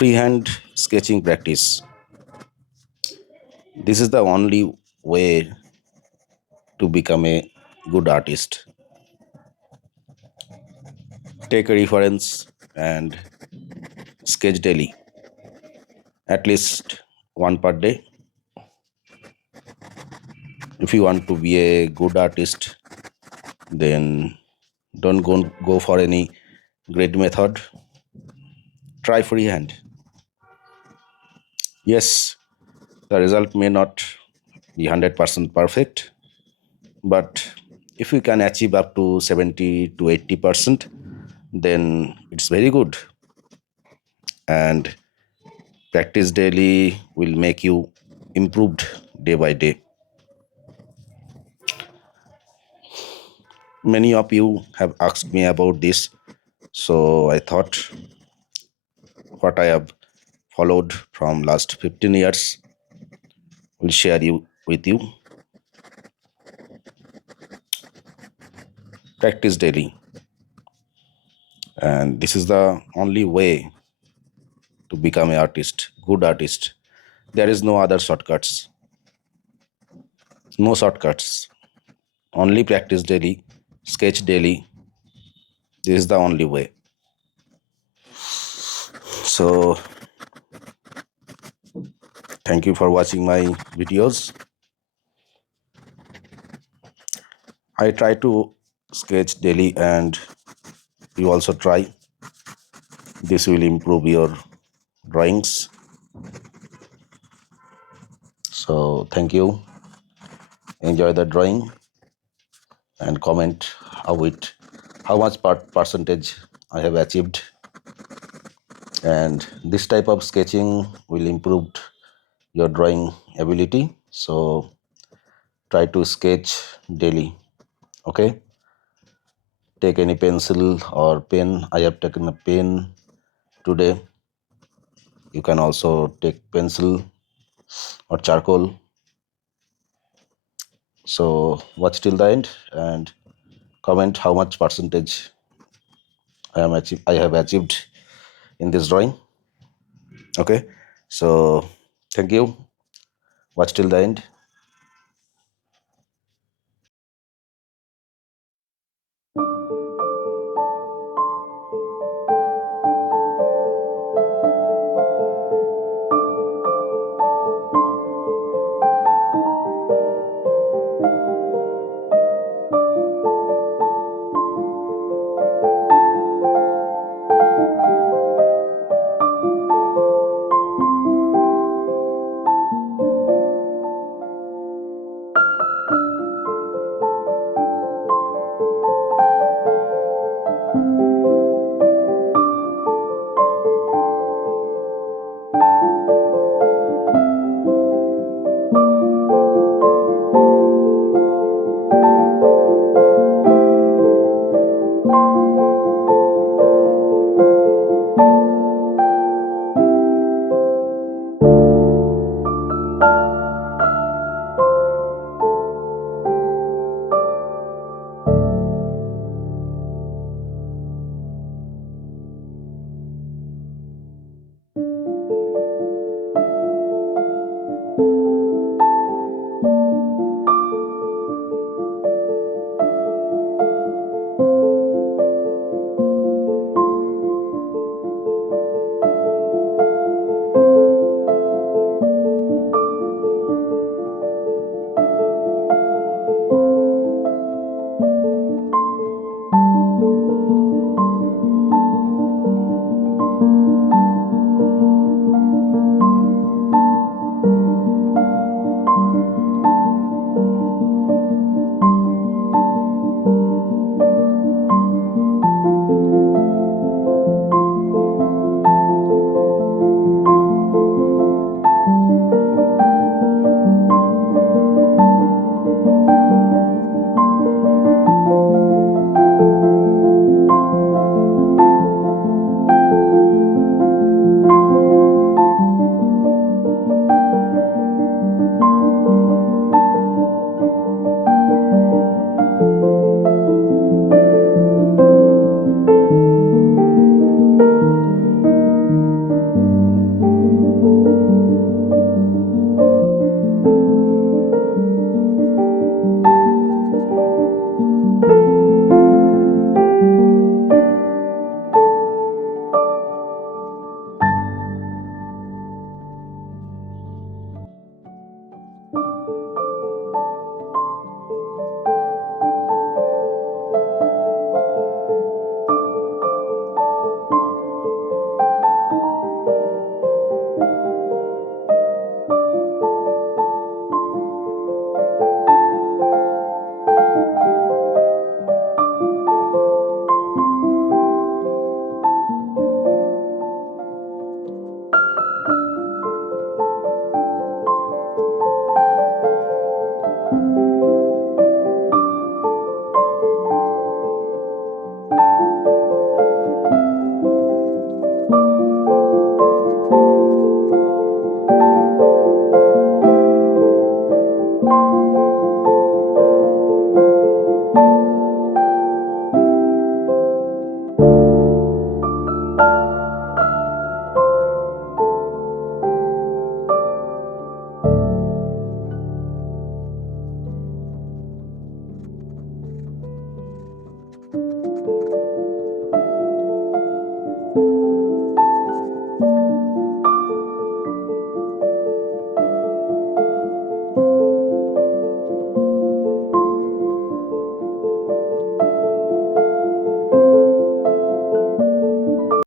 freehand sketching practice. This is the only way to become a good artist. Take a reference and sketch daily, at least one per day. If you want to be a good artist, then don't go for any great method. Try freehand. Yes, the result may not be 100% perfect, but if you can achieve up to 70 to 80%, then it's very good. And practice daily will make you improved day by day. Many of you have asked me about this, so I thought what I have followed from last 15 years will share you with you. Practice daily, and this is the only way to become an artist, good artist. There is no other shortcuts. No shortcuts. Only practice daily, sketch daily. This is the only way. So thank you for watching my videos. I try to sketch daily, and you also try. This will improve your drawings. So thank you. Enjoy the drawing and comment how much percentage I have achieved. And this type of sketching will improve your drawing ability. So try to sketch daily. Okay. Take any pencil or pen. I have taken a pen today. You can also take pencil or charcoal. So watch till the end and comment how much percentage I have achieved in this drawing. Okay, so thank you. Watch till the end.